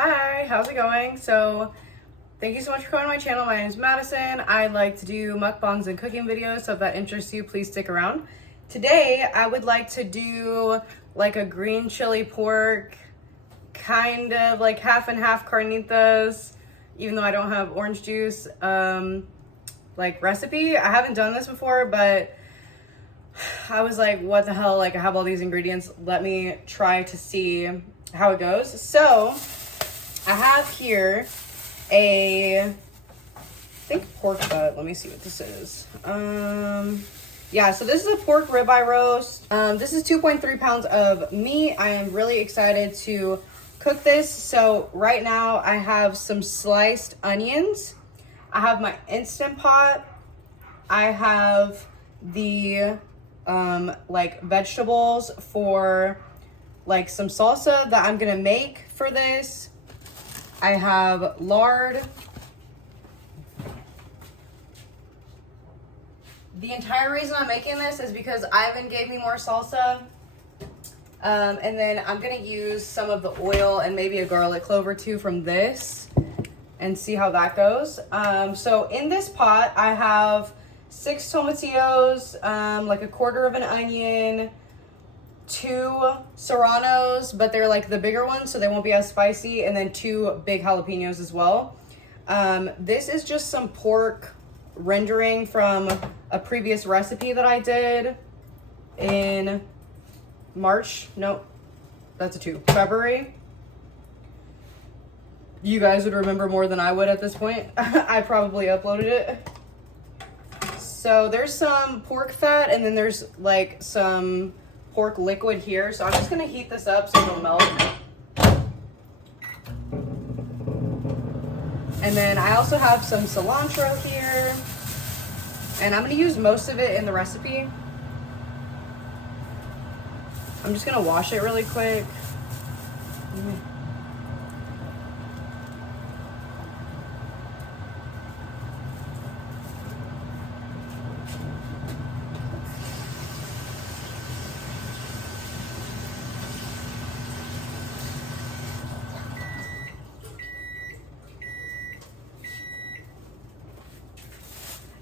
Hi, how's it going? So thank you so much for coming to my channel. My name is Madison. I like to do mukbangs and cooking videos, so if that interests you, please stick around. Today, I would like to do like a green chili pork, kind of like half and half carnitas, even though I don't have orange juice, like recipe. I haven't done this before, but I was like, what the hell? Like, I have all these ingredients. Let me try to see how it goes. So I have here I think pork butt. Let me see what this is. Yeah, so this is a pork ribeye roast. This is 2.3 pounds of meat. I am really excited to cook this. So right now I have some sliced onions. I have my Instant Pot. I have the like vegetables for like some salsa that I'm gonna make for this. I have lard. The entire reason I'm making this is because Ivan gave me more salsa. And then I'm gonna use some of the oil and maybe a garlic clove or two from this and see how that goes. So in this pot, I have 6 tomatillos, like a quarter of an onion, 2 serranos, but they're like the bigger ones, so they won't be as spicy, and then 2 big jalapenos as well. This is just some pork rendering from a previous recipe that I did in March. Nope, that's a 2. February. You guys would remember more than I would at this point. I probably uploaded it. So there's some pork fat, and then there's like some pork liquid here. So I'm just gonna heat this up so it'll melt. And then I also have some cilantro here, and I'm gonna use most of it in the recipe. I'm just gonna wash it really quick.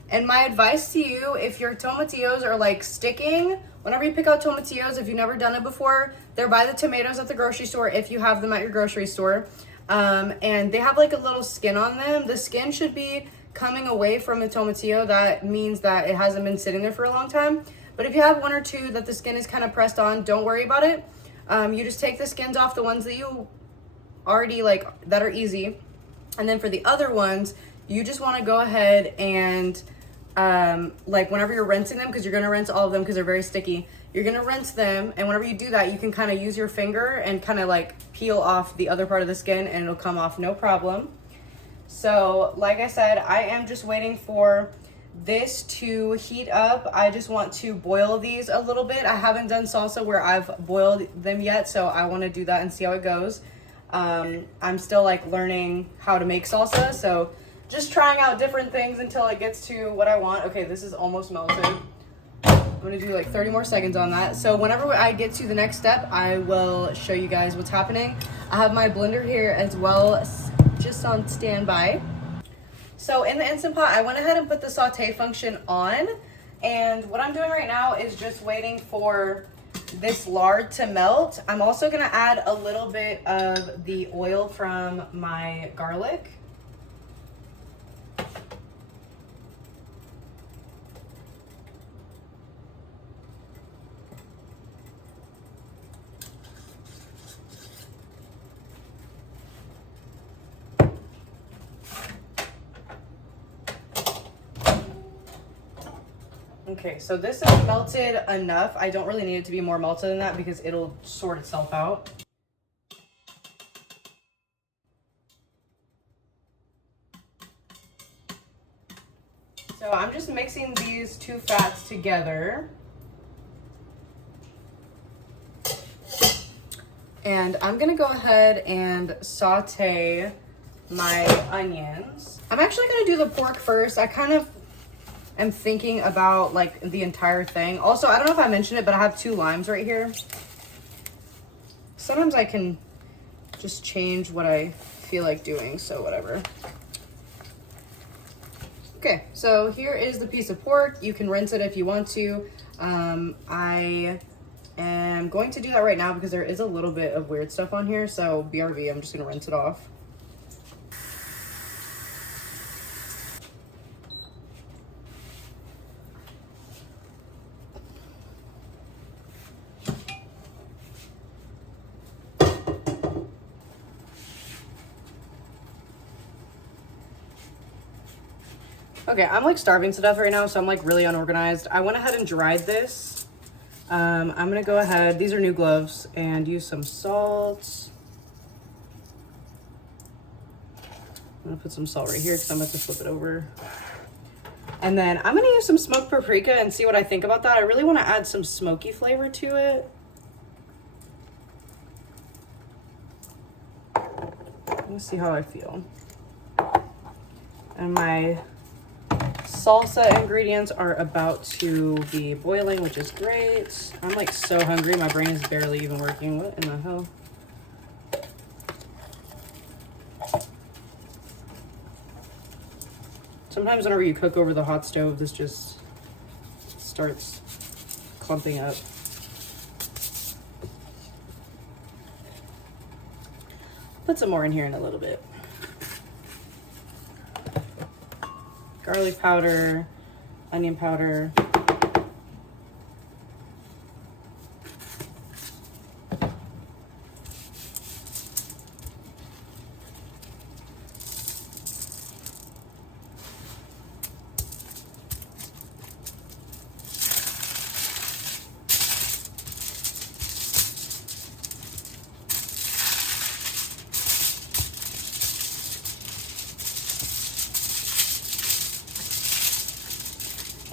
And my advice to you, if your tomatillos are like sticking, whenever you pick out tomatillos, if you've never done it before, they're by the tomatoes at the grocery store if you have them at your grocery store. And they have like a little skin on them. The skin should be coming away from the tomatillo. That means that it hasn't been sitting there for a long time. But if you have 1 or 2 that the skin is kind of pressed on, don't worry about it. You just take the skins off the ones that you already like, that are easy. And then for the other ones, you just want to go ahead and like whenever you're rinsing them, because you're going to rinse all of them because they're very sticky, you're going to rinse them, and whenever you do that, you can kind of use your finger and kind of like peel off the other part of the skin, and it'll come off no problem. So like I said, I am just waiting for this to heat up. I just want to boil these a little bit. I haven't done salsa where I've boiled them yet, so I want to do that and see how it goes. I'm still like learning how to make salsa, so just trying out different things until it gets to what I want. Okay, this is almost melted. I'm gonna do like 30 more seconds on that. So whenever I get to the next step, I will show you guys what's happening. I have my blender here as well, just on standby. So in the Instant Pot, I went ahead and put the saute function on. And what I'm doing right now is just waiting for this lard to melt. I'm also gonna add a little bit of the oil from my garlic. Okay, so this is melted enough. I don't really need it to be more melted than that because it'll sort itself out. So I'm just mixing these 2 fats together. And I'm gonna go ahead and saute my onions. I'm actually gonna do the pork first. I kind of am thinking about like the entire thing. Also, I don't know if I mentioned it, but I have 2 limes right here. Sometimes I can just change what I feel like doing, so whatever. Okay, so here is the piece of pork. You can rinse it if you want to. I am going to do that right now because there is a little bit of weird stuff on here, so BRB, I'm just gonna rinse it off. Okay, I'm like starving to death right now, so I'm like really unorganized. I went ahead and dried this. I'm gonna go ahead, these are new gloves, and use some salt. I'm gonna put some salt right here because I'm about to flip it over. And then I'm gonna use some smoked paprika and see what I think about that. I really wanna add some smoky flavor to it. Let's see how I feel. And my salsa ingredients are about to be boiling, which is great. I'm like so hungry. My brain is barely even working. What in the hell? Sometimes whenever you cook over the hot stove, this just starts clumping up. Put some more in here in a little bit. Garlic powder, onion powder.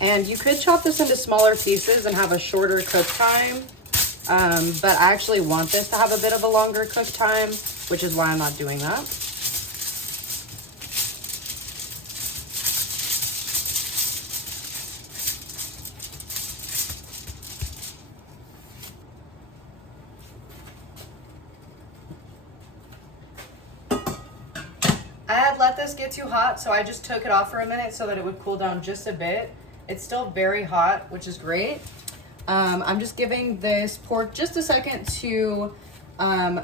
And you could chop this into smaller pieces and have a shorter cook time. But I actually want this to have a bit of a longer cook time, which is why I'm not doing that. I had let this get too hot, so I just took it off for a minute so that it would cool down just a bit. It's still very hot, which is great. I'm just giving this pork just a second to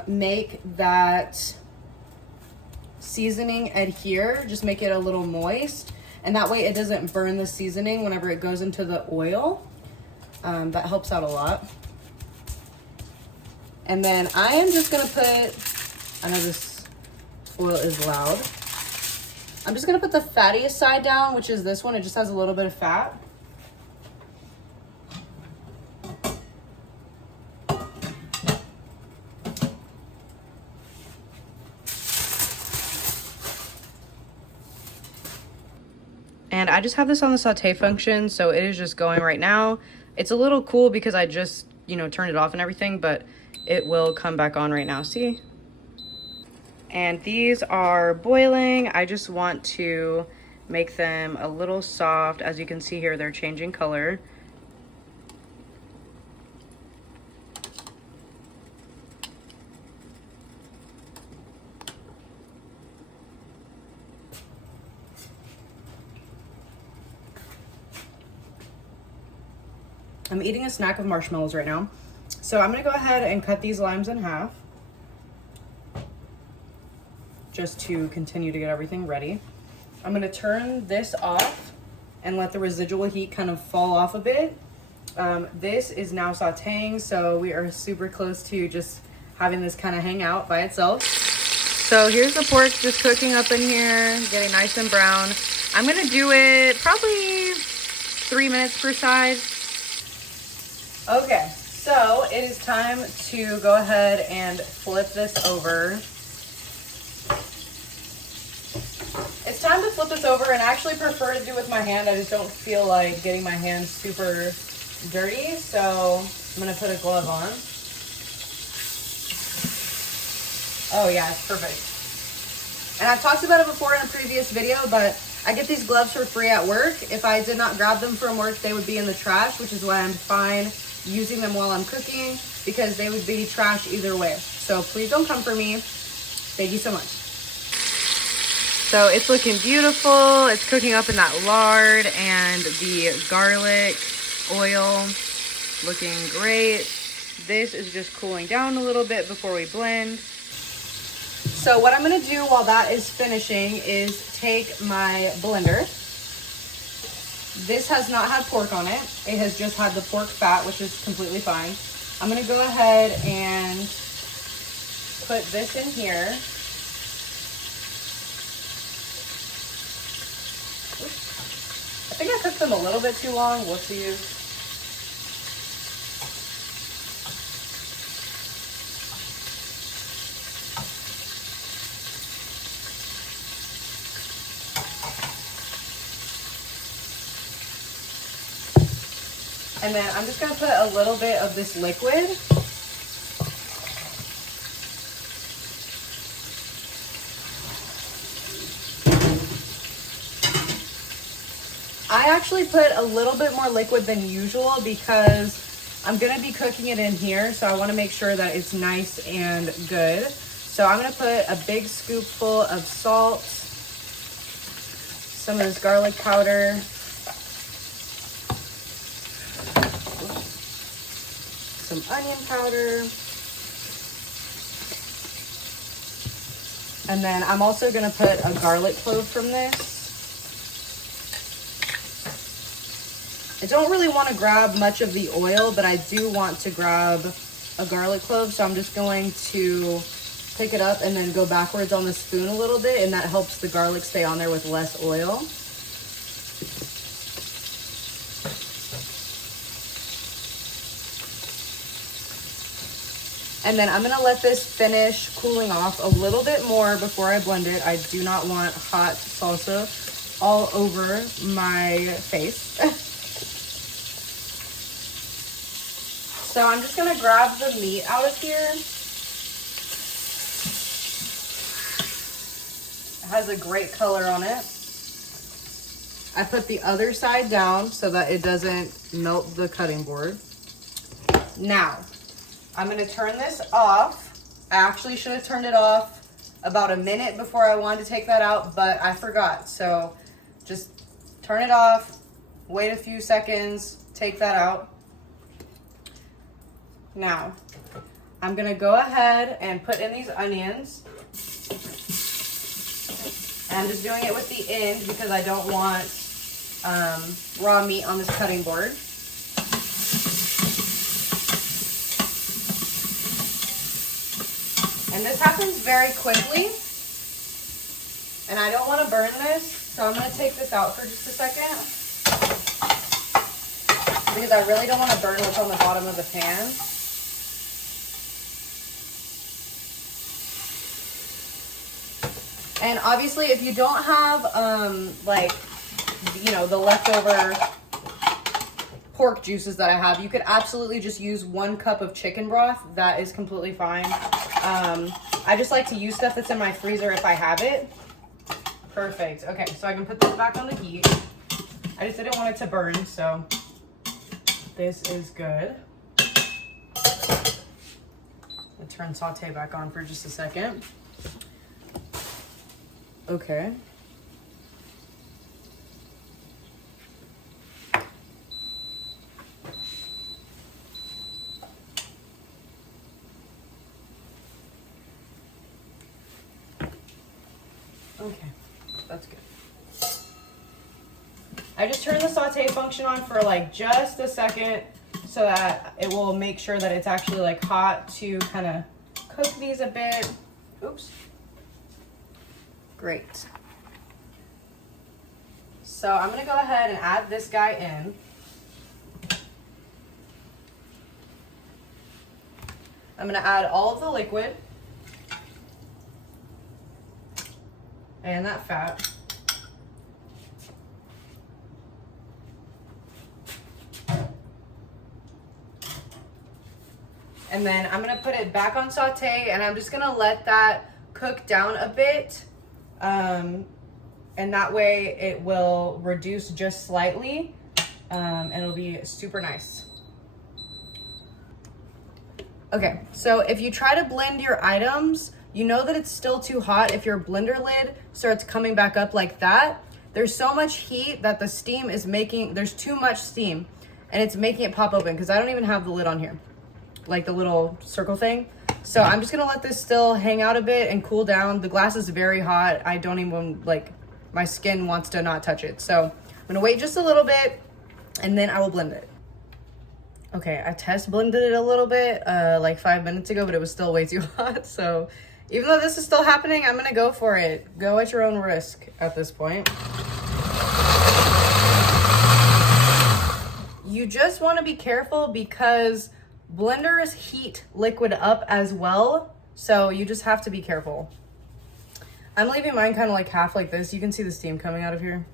make that seasoning adhere, just make it a little moist. And that way it doesn't burn the seasoning whenever it goes into the oil. That helps out a lot. And then I am just gonna put, I know this oil is loud. I'm just gonna put the fattiest side down, which is this one. It just has a little bit of fat. And I just have this on the saute function, so it is just going right now. It's a little cool because I just, you know, turned it off and everything, but it will come back on right now, see? And these are boiling. I just want to make them a little soft. As you can see here, they're changing color. I'm eating a snack of marshmallows right now. So I'm gonna go ahead and cut these limes in half, just to continue to get everything ready. I'm gonna turn this off and let the residual heat kind of fall off a bit. This is now sauteing, so we are super close to just having this kind of hang out by itself. So here's the pork just cooking up in here, getting nice and brown. I'm gonna do it probably 3 minutes per side. Okay, so it is time to go ahead and flip this over. It's time to flip this over, and I actually prefer to do it with my hand. I just don't feel like getting my hands super dirty, so I'm gonna put a glove on. Oh yeah, it's perfect. And I've talked about it before in a previous video, but I get these gloves for free at work. If I did not grab them from work, they would be in the trash, which is why I'm fine using them while I'm cooking, because they would be trash either way. So please don't come for me. Thank you so much. So it's looking beautiful. It's cooking up in that lard, and the garlic oil looking great. This is just cooling down a little bit before we blend. So what I'm gonna do while that is finishing is take my blender. This has not had pork on it. It has just had the pork fat, which is completely fine. I'm gonna go ahead and put this in here. I think I cooked them a little bit too long. Whoopsies. And then I'm just gonna put a little bit of this liquid. I actually put a little bit more liquid than usual because I'm gonna be cooking it in here, so I wanna make sure that it's nice and good. So I'm gonna put a big scoopful of salt, some of this garlic powder, some onion powder, and then I'm also gonna put a garlic clove from this. I don't really want to grab much of the oil, but I do want to grab a garlic clove, so I'm just going to pick it up and then go backwards on the spoon a little bit, and that helps the garlic stay on there with less oil. And then I'm gonna let this finish cooling off a little bit more before I blend it. I do not want hot salsa all over my face. So I'm just gonna grab the meat out of here. It has a great color on it. I put the other side down so that it doesn't melt the cutting board. Now, I'm gonna turn this off. I actually should have turned it off about a minute before I wanted to take that out, but I forgot. So just turn it off, wait a few seconds, take that out. Now, I'm gonna go ahead and put in these onions. And I'm just doing it with the end because I don't want raw meat on this cutting board. And this happens very quickly. And I don't want to burn this, so I'm going to take this out for just a second. Because I really don't want to burn what's on the bottom of the pan. And obviously, if you don't have, the leftover pork juices that I have, you could absolutely just use 1 cup of chicken broth. That is completely fine. I just like to use stuff that's in my freezer if I have it. Perfect. Okay, so I can put this back on the heat. I just didn't want it to burn, so this is good. I'll turn saute back on for just a second. Okay. Okay, that's good. I just turned the saute function on for like just a second so that it will make sure that it's actually like hot to kind of cook these a bit. Oops. Great. So I'm gonna go ahead and add this guy in. I'm gonna add all of the liquid and that fat. And then I'm gonna put it back on saute, and I'm just gonna let that cook down a bit. And that way it will reduce just slightly, and it'll be super nice. Okay, so if you try to blend your items, You know that it's still too hot if your blender lid starts coming back up like that. There's so much heat that the steam is making, there's too much steam and it's making it pop open because I don't even have the lid on here, like the little circle thing. So I'm just gonna let this still hang out a bit and cool down. The glass is very hot. I don't even, like, my skin wants to not touch it. So I'm gonna wait just a little bit and then I will blend it. Okay, I test blended it a little bit like 5 minutes ago, but it was still way too hot. So even though this is still happening, I'm gonna go for it. Go at your own risk at this point. You just wanna be careful because blenders heat liquid up as well. So you just have to be careful. I'm leaving mine kind of like half like this. You can see the steam coming out of here.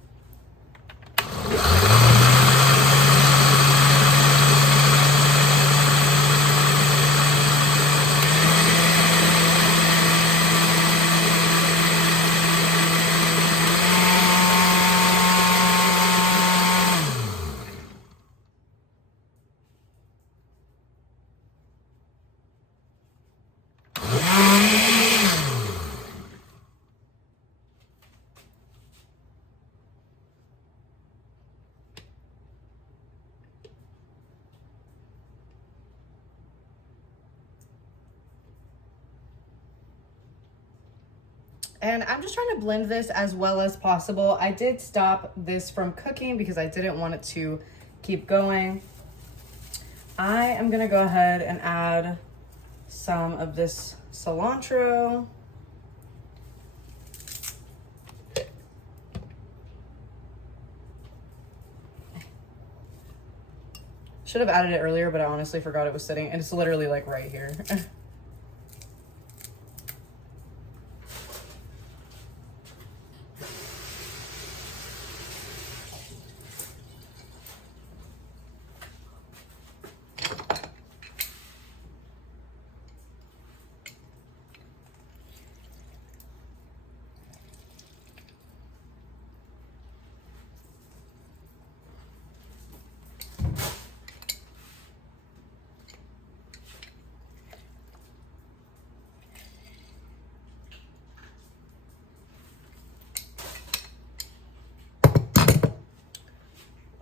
And I'm just trying to blend this as well as possible. I did stop this from cooking because I didn't want it to keep going. I am gonna go ahead and add some of this cilantro. Should have added it earlier, but I honestly forgot it was sitting, and it's literally like right here.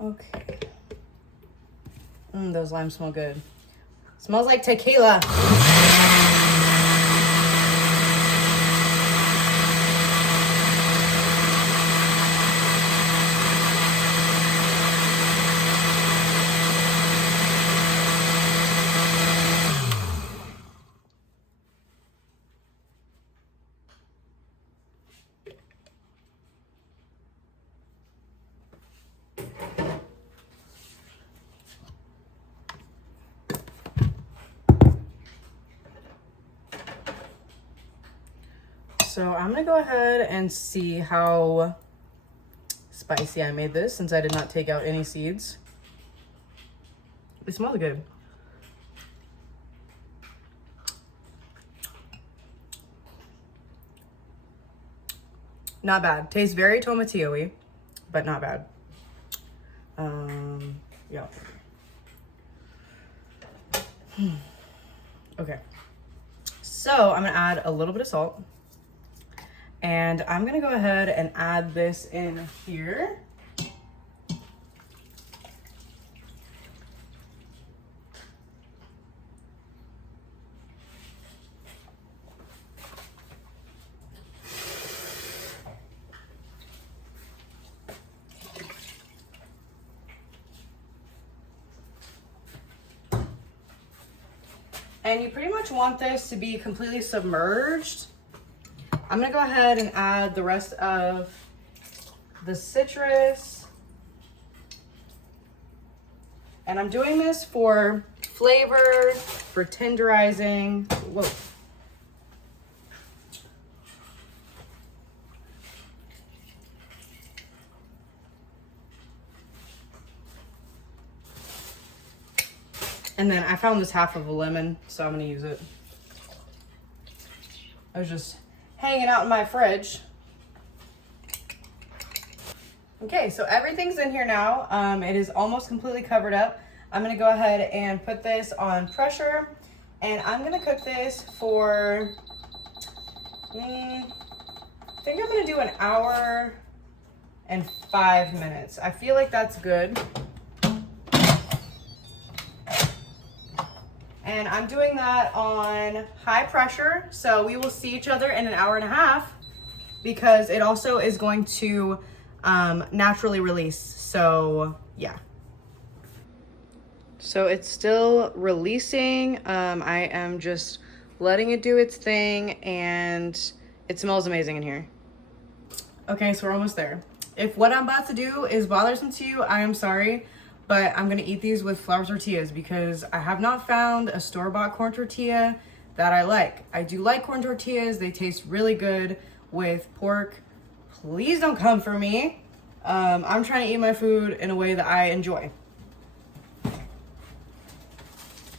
Okay. Those limes smell good. Smells like tequila. So I'm gonna go ahead and see how spicy I made this since I did not take out any seeds. It smells good. Not bad. Tastes very tomatillo-y, but not bad. Yeah. Okay. So I'm gonna add a little bit of salt. And I'm gonna go ahead and add this in here. And you pretty much want this to be completely submerged. I'm gonna go ahead and add the rest of the citrus. And I'm doing this for flavor, for tenderizing. Whoa. And then I found this half of a lemon, so I'm gonna use it. I was just hanging out in my fridge. Okay, so everything's in here now. It is almost completely covered up. I'm gonna go ahead and put this on pressure, and I'm gonna cook this for I think I'm gonna do an hour and 5 minutes. I feel like that's good. And I'm doing that on high pressure, so we will see each other in an hour and a half because it also is going to naturally release. So yeah. So it's still releasing. I am just letting it do its thing, and it smells amazing in here. Okay, so we're almost there. If what I'm about to do is bothersome to you, I am sorry, but I'm gonna eat these with flour tortillas because I have not found a store-bought corn tortilla that I like. I do like corn tortillas. They taste really good with pork. Please don't come for me. I'm trying to eat my food in a way that I enjoy.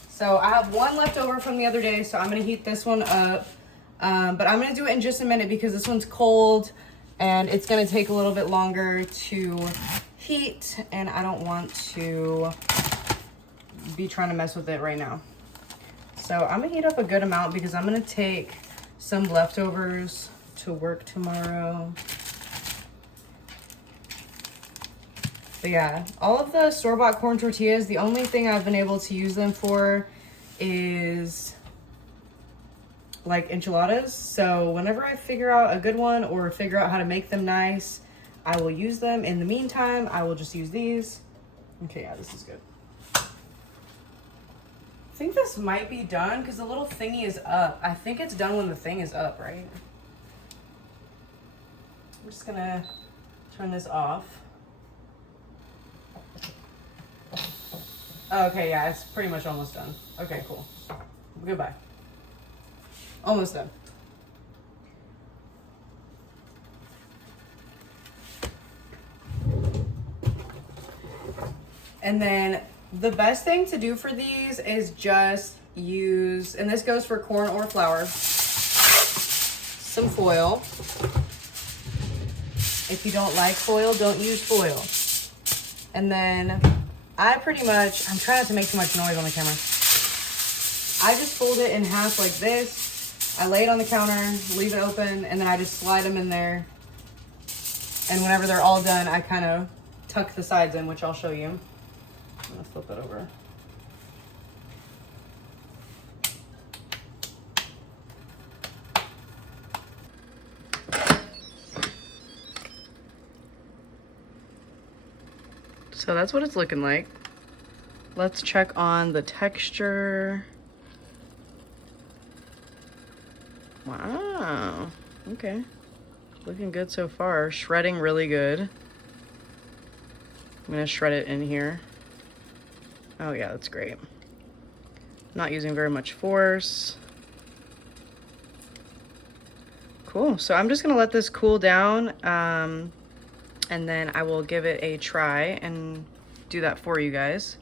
So I have one left over from the other day, so I'm gonna heat this one up. But I'm gonna do it in just a minute because this one's cold and it's gonna take a little bit longer to heat, and I don't want to be trying to mess with it right now. So I'm gonna heat up a good amount because I'm gonna take some leftovers to work tomorrow. But yeah, all of the store-bought corn tortillas, the only thing I've been able to use them for is like enchiladas. So whenever I figure out a good one or figure out how to make them nice, I will use them. In the meantime, I will just use these. Okay, yeah, this is good. I think this might be done because the little thingy is up. I think it's done when the thing is up, right? I'm just gonna turn this off. Okay, yeah, it's pretty much almost done. Okay, cool. Goodbye. Almost done. And then the best thing to do for these is just use, and this goes for corn or flour, some foil. If you don't like foil, don't use foil. And then I'm trying not to make too much noise on the camera. I just fold it in half like this. I lay it on the counter, leave it open, and then I just slide them in there. And whenever they're all done, I kind of tuck the sides in, which I'll show you. I'm gonna flip it over. So that's what it's looking like. Let's check on the texture. Wow, okay. Looking good so far. Shredding really good. I'm gonna shred it in here. Oh yeah, that's great. Not using very much force. Cool, so I'm just gonna let this cool down, and then I will give it a try and do that for you guys.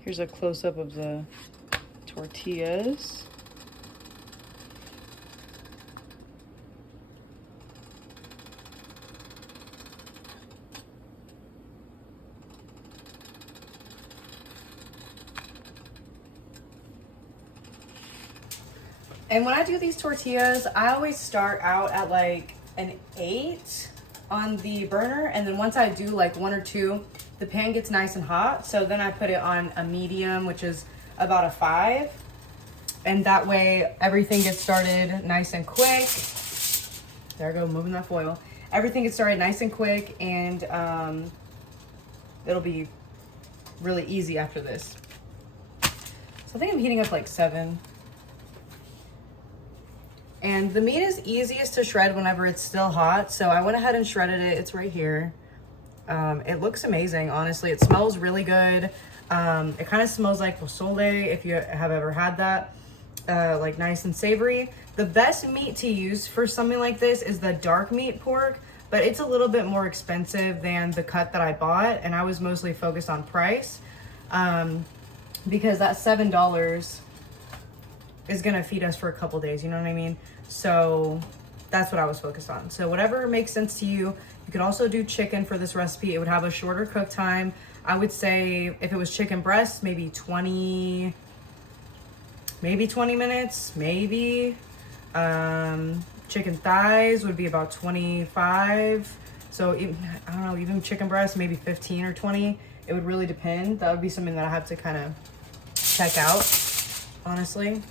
Here's a close-up of the tortillas. And when I do these tortillas, I always start out at like an 8 on the burner, and then once I do like 1 or 2, the pan gets nice and hot, so then I put it on a medium, which is about a 5, and that way everything gets started nice and quick. There I go, moving that foil. Everything gets started nice and quick, and it'll be really easy after this. So I think I'm heating up like 7. And the meat is easiest to shred whenever it's still hot, so I went ahead and shredded it. It's right here. It looks amazing, honestly. It smells really good. It kind of smells like pozole, if you have ever had that. Like nice and savory. The best meat to use for something like this is the dark meat pork, but it's a little bit more expensive than the cut that I bought, and I was mostly focused on price, because that $7 is gonna feed us for a couple days, you know what I mean? So that's what I was focused on. So whatever makes sense to you. You could also do chicken for this recipe. It would have a shorter cook time. I would say if it was chicken breast, maybe 20 maybe 20 minutes, maybe. Chicken thighs would be about 25. So I don't know, even chicken breast, maybe 15 or 20. It would really depend. That would be something that I have to kind of check out, honestly.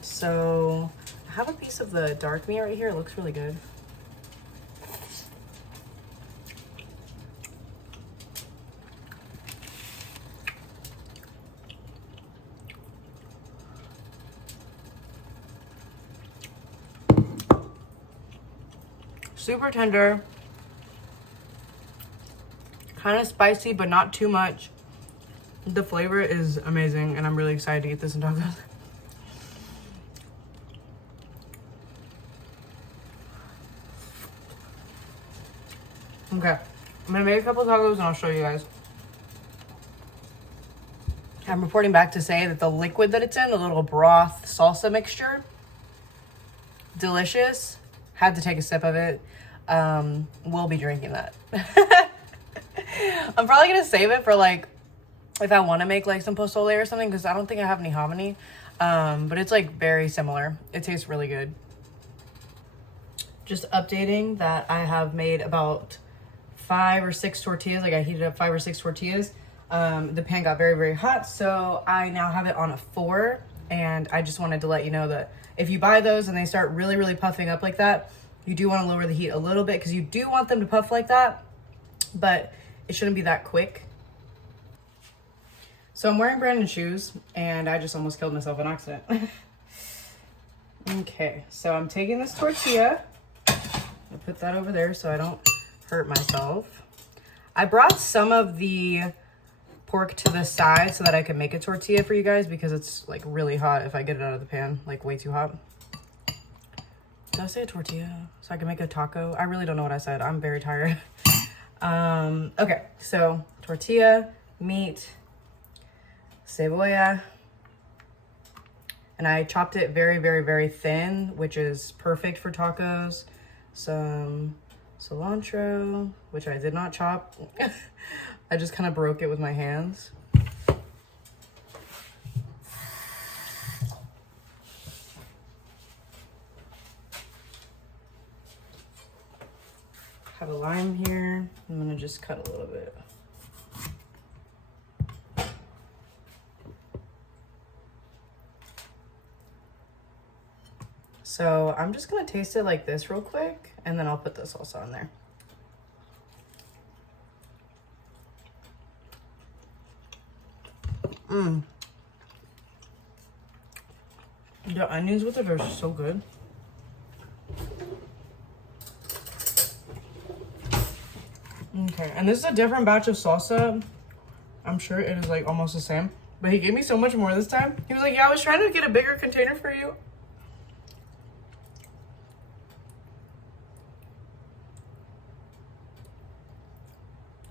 So I have a piece of the dark meat right here. It looks really good. Super tender, kind of spicy, but not too much. The flavor is amazing, and I'm really excited to eat this in tacos. Okay, I'm gonna make a couple tacos and I'll show you guys. I'm reporting back to say that the liquid that it's in, the little broth salsa mixture, delicious. Had to take a sip of it. We'll be drinking that. I'm probably gonna save it for like, if I want to make like some pozole or something, because I don't think I have any hominy. But it's like very similar. It tastes really good. Just updating that I have made about 5 or 6 tortillas. Like I heated up 5 or 6 tortillas. The pan got very, very hot, so I now have it on a 4. And I just wanted to let you know that if you buy those and they start really, really puffing up like that, you do want to lower the heat a little bit, because you do want them to puff like that, but it shouldn't be that quick. So I'm wearing brand new shoes, and I just almost killed myself on accident. Okay, so I'm taking this tortilla. I'll put that over there so I don't hurt myself. I brought some of the pork to the side so that I could make a tortilla for you guys, because it's like really hot if I get it out of the pan, like way too hot. Did I say a tortilla? So I can make a taco? I really don't know what I said. I'm very tired. Okay, so tortilla, meat, cebolla, and I chopped it very, very, very thin, which is perfect for tacos. Some cilantro, which I did not chop. I just kind of broke it with my hands. Have a lime here. I'm gonna just cut a little bit. So I'm just gonna taste it like this real quick, and then I'll put the salsa on there. The onions with it are so good. Okay, and this is a different batch of salsa. I'm sure it is like almost the same, but he gave me so much more this time. He was like, yeah, I was trying to get a bigger container for you.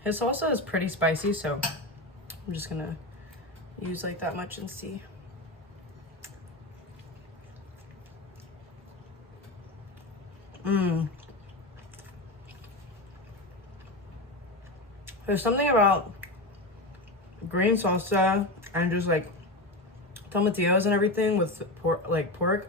His salsa is pretty spicy, so I'm just gonna use like that much and see. There's something about green salsa and just like tomatillos and everything with pork.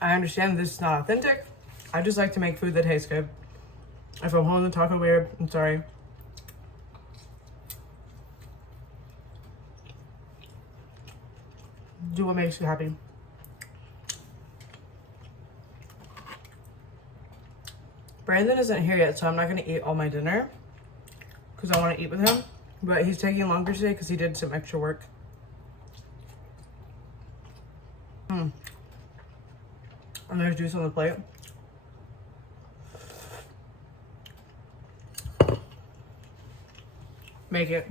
I understand this is not authentic. I just like to make food that tastes good. If I'm holding the taco weird, I'm sorry. Do what makes you happy. Brandon isn't here yet, so I'm not gonna eat all my dinner because I want to eat with him. But he's taking longer today because he did some extra work. And there's juice on the plate. Make it.